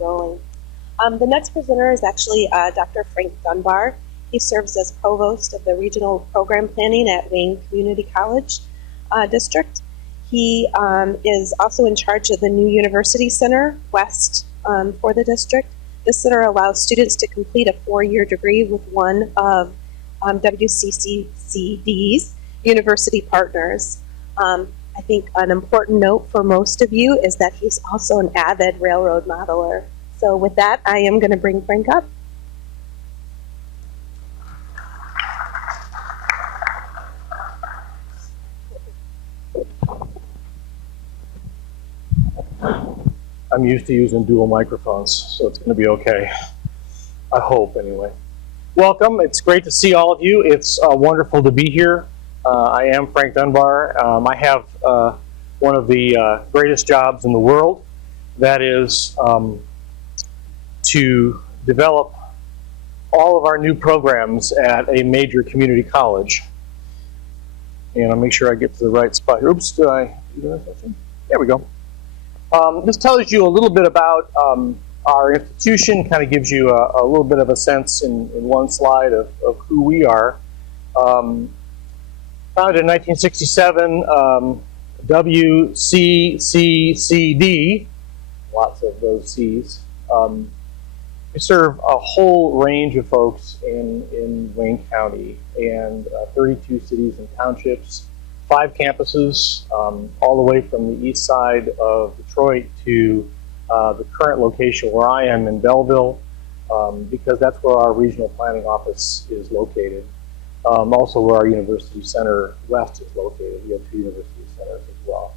rolling. The next presenter is actually Dr. Frank Dunbar. He serves as provost of the regional program planning at Wayne Community College District. He is also in charge of the new University Center West for the district. This center allows students to complete a 4-year degree with one of WCCCD's university partners. I think an important note for most of you is that he's also an avid railroad modeler. So with that, I am going to bring Frank up. I'm used to using dual microphones, so it's going to be okay. I hope, anyway. Welcome. It's great to see all of you. It's wonderful to be here. I am Frank Dunbar. I have one of the greatest jobs in the world. That is to develop all of our new programs at a major community college. And I'll make sure I get to the right spot. Oops, did I do that? There we go. This tells you a little bit about our institution, kind of gives you a little bit of a sense in one slide of who we are. Founded in 1967, WCCCD, lots of those C's. We serve a whole range of folks in Wayne County and 32 cities and townships, 5 campuses, all the way from the east side of Detroit to the current location where I am in Belleville, because that's where our regional planning office is located. Also where our University Center West is located. We have 2 university centers as well.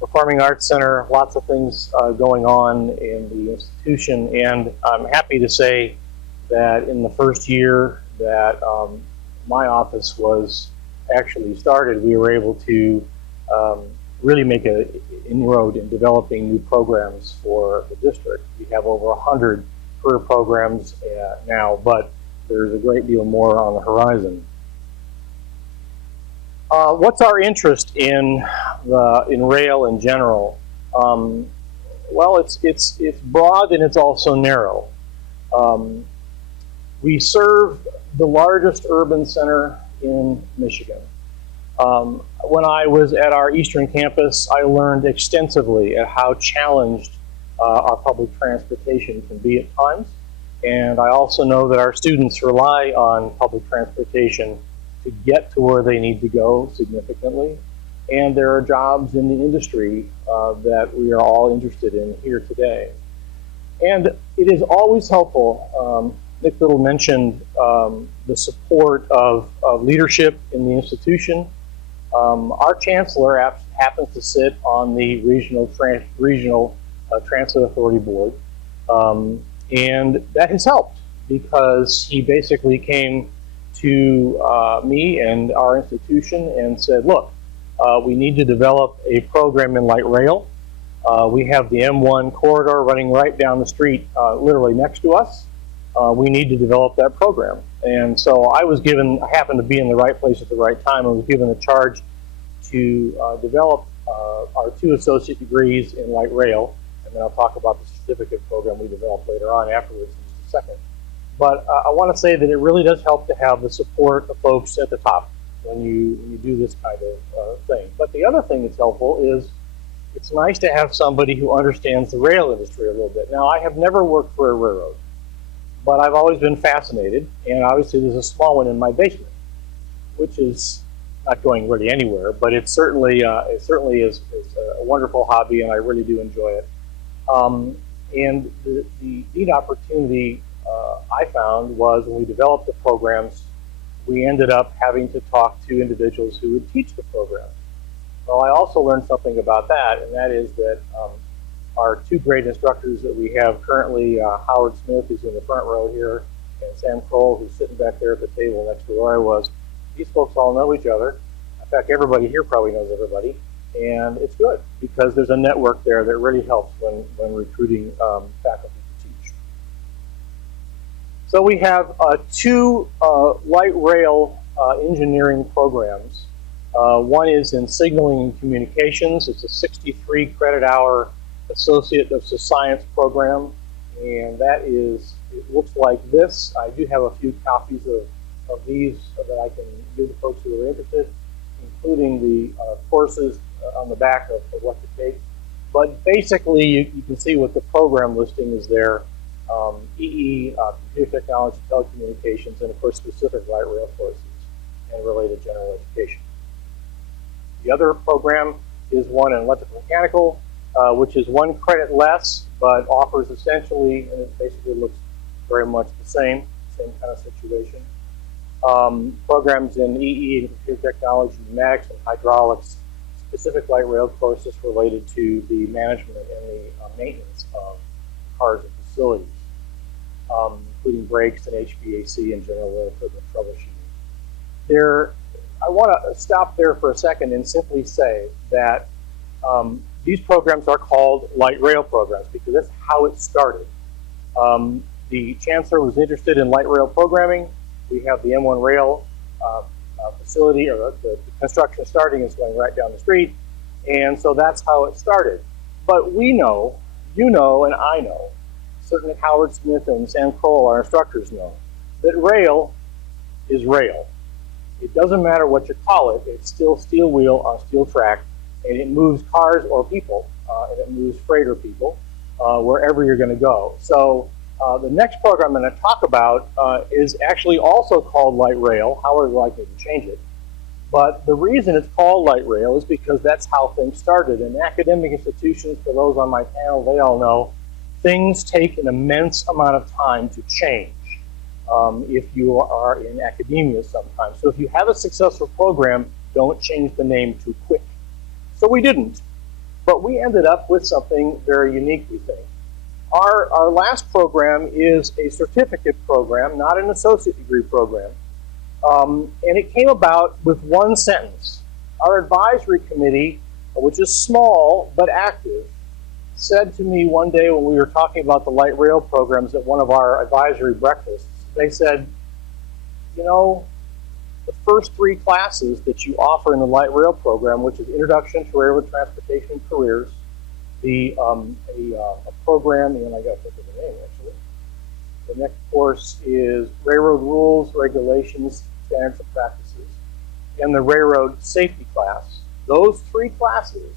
Performing Arts Center, lots of things going on in the institution, and I'm happy to say that in the first year that my office was actually started, we were able to really make an inroad in developing new programs for the district. We have over 100 career programs now, but there's a great deal more on the horizon. What's our interest in rail in general? Well, it's broad and it's also narrow. We serve the largest urban center in Michigan. When I was at our Eastern campus, I learned extensively at how challenged our public transportation can be at times. And I also know that our students rely on public transportation to get to where they need to go significantly. And there are jobs in the industry that we are all interested in here today. And it is always helpful. Nick Little mentioned the support of leadership in the institution. Our chancellor happens to sit on the Regional Transit Authority Board. And that has helped because he basically came to me and our institution and said, look, we need to develop a program in light rail. We have the M1 corridor running right down the street, literally next to us. We need to develop that program. And so I happened to be in the right place at the right time. I was given a charge to develop our 2 associate degrees in light rail. And then I'll talk about the certificate program we developed later on afterwards in just a second. But I want to say that it really does help to have the support of folks at the top when you do this kind of thing. But the other thing that's helpful is it's nice to have somebody who understands the rail industry a little bit. Now, I have never worked for a railroad, but I've always been fascinated, and obviously there's a small one in my basement, which is not going really anywhere, but it certainly is a wonderful hobby, and I really do enjoy it. And the neat opportunity I found was when we developed the programs, we ended up having to talk to individuals who would teach the program. Well, I also learned something about that, and that is that our 2 great instructors that we have currently, Howard Smith, who's in the front row here, and Sam Kroll, who's sitting back there at the table next to where I was, these folks all know each other. In fact, everybody here probably knows everybody, and it's good because there's a network there that really helps when recruiting faculty to teach. So we have 2 light rail engineering programs. One is in signaling and communications. It's a 63 credit hour Associate of Science program. and that is, it looks like this. I do have a few copies of these that I can give to folks who are interested, including the courses on the back of what to take. But basically, you can see what the program listing is there. EE, Computer Technology, Telecommunications, and of course specific light rail courses and related general education. The other program is one in electrical mechanical, which is 1 credit less, but offers essentially, and it basically looks very much the same kind of situation. Programs in EE and Computer Technology, pneumatics, and hydraulics, specific light rail courses related to the management and the maintenance of cars and facilities, including brakes and HVAC and general rail equipment troubleshooting. I want to stop there for a second and simply say that these programs are called light rail programs because that's how it started. The chancellor was interested in light rail programming. We have the M1 rail facility, or the construction starting is going right down the street, and so that's how it started. But we know, you know, and I know, certainly Howard Smith and Sam Kroll, our instructors, know that rail is rail. It doesn't matter what you call it, it's still steel wheel on steel track, and it moves cars or people, and it moves freight or people wherever you're going to go. So the next program I'm going to talk about is actually also called light rail. Howard would like me to change it. But the reason it's called light rail is because that's how things started. In academic institutions, for those on my panel, they all know, things take an immense amount of time to change if you are in academia sometimes. So if you have a successful program, don't change the name too quick. So we didn't. But we ended up with something very unique, we think. Our last program is a certificate program, not an associate degree program. And it came about with one sentence. Our advisory committee, which is small but active, said to me one day when we were talking about the light rail programs at one of our advisory breakfasts, they said, you know, the first 3 classes that you offer in the light rail program, which is Introduction to Railroad Transportation and Careers, a program, and I got to think of the name actually. The next course is Railroad Rules, Regulations, Standards and Practices, and the Railroad Safety class. Those 3 classes,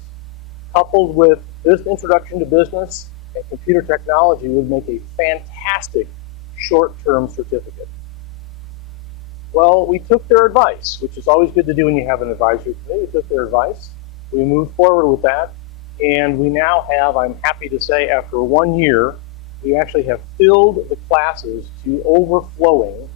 coupled with this Introduction to Business and Computer Technology, would make a fantastic short-term certificate. Well, we took their advice, which is always good to do when you have an advisory committee. We took their advice. We moved forward with that. And we now have, I'm happy to say, after 1 year, we actually have filled the classes to overflowing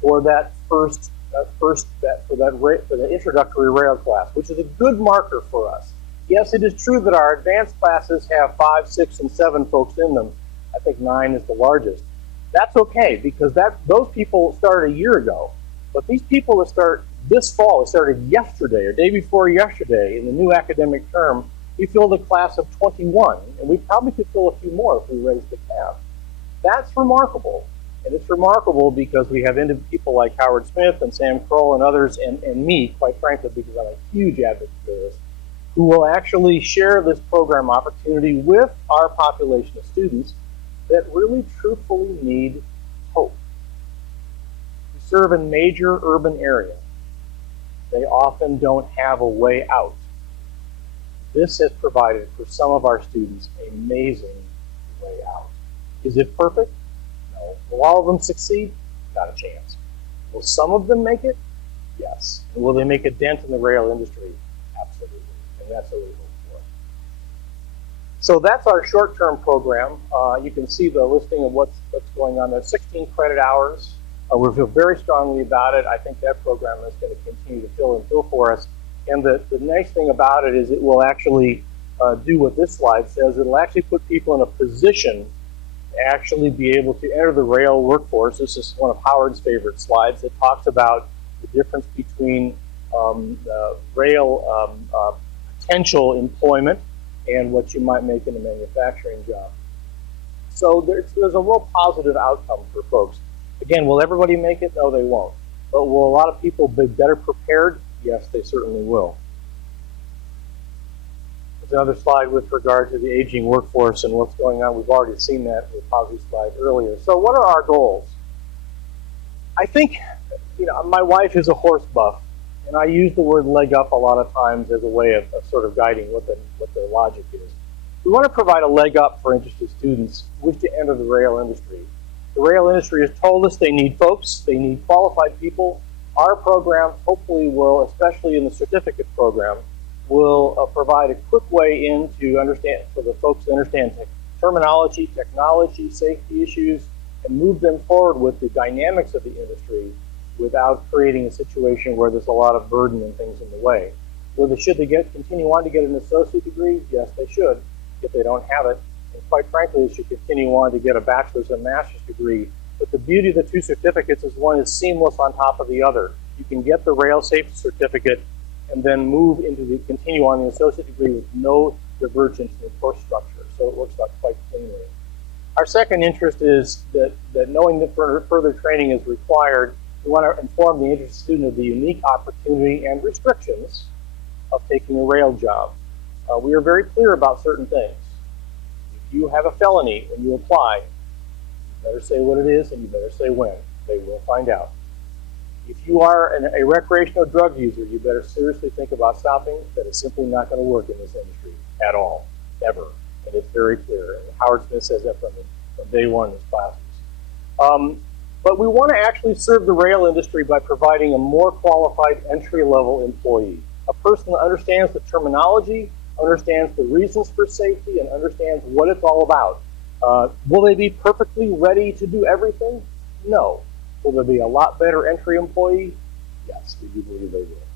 for that for the introductory rail class, which is a good marker for us. Yes, it is true that our advanced classes have 5, 6, and 7 folks in them. I think 9 is the largest. That's okay, because those people started a year ago. But these people that start this fall, it started yesterday or day before yesterday in the new academic term, we filled a class of 21, and we probably could fill a few more if we raised the cap. That's remarkable, and it's remarkable because we have people like Howard Smith and Sam Kroll and others, and me, quite frankly, because I'm a huge advocate for this, who will actually share this program opportunity with our population of students that really truthfully need hope. We serve a major urban area. They often don't have a way out. This has provided for some of our students an amazing way out. Is it perfect? No. Will all of them succeed? Not a chance. Will some of them make it? Yes. And will they make a dent in the rail industry? Absolutely. And that's what we hope for. So that's our short-term program. You can see the listing of what's going on there. 16 credit hours. We feel very strongly about it. I think that program is going to continue to fill for us. And the nice thing about it is it will actually do what this slide says. It'll actually put people in a position to actually be able to enter the rail workforce. This is one of Howard's favorite slides. It talks about the difference between rail potential employment and what you might make in a manufacturing job. So there's a real positive outcome for folks. Again, will everybody make it? No, they won't. But will a lot of people be better prepared? Yes, they certainly will. The There's another slide with regard to the aging workforce and what's going on. We've already seen that with Posi's slide earlier. So what are our goals? I think, my wife is a horse buff, and I use the word leg up a lot of times as a way of sort of guiding what the logic is. We want to provide a leg up for interested students who wish to enter the rail industry. The rail industry has told us they need folks, they need qualified people. Our program hopefully will, especially in the certificate program, will provide a quick way in to understand, for the folks to understand terminology, technology, safety issues, and move them forward with the dynamics of the industry without creating a situation where there's a lot of burden and things in the way. Should they continue on to get an associate degree? Yes, they should, if they don't have it. And quite frankly, they should continue on to get a bachelor's and master's degree. But the beauty of the two certificates is one is seamless on top of the other. You can get the rail safety certificate and then continue on the associate degree with no divergence in the course structure. So it works out quite cleanly. Our second interest is that knowing that further training is required, we want to inform the interested student of the unique opportunity and restrictions of taking a rail job. We are very clear about certain things. If you have a felony when you apply, you better say what it is and you better say when. They will find out. If you are a recreational drug user, you better seriously think about stopping. That is simply not going to work in this industry at all, ever. And it's very clear. And Howard Smith says that from day one in his classes. But we want to actually serve the rail industry by providing a more qualified entry-level employee, a person that understands the terminology, understands the reasons for safety, and understands what it's all about. Will they be perfectly ready to do everything? No. Will there be a lot better entry employee? Yes, we do believe they will.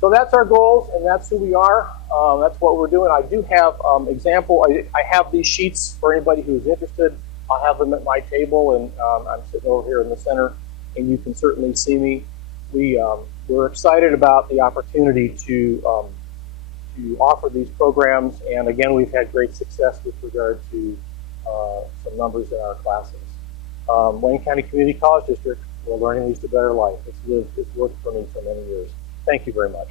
So that's our goals, and that's who we are. That's what we're doing. I do have I have these sheets for anybody who's interested. I'll have them at my table, and I'm sitting over here in the center, and you can certainly see me. We're excited about the opportunity to offer these programs, and again, we've had great success with regard to some numbers in our classes. Wayne County Community College District, we're learning leads to better life. It's worked for me for many years. Thank you very much.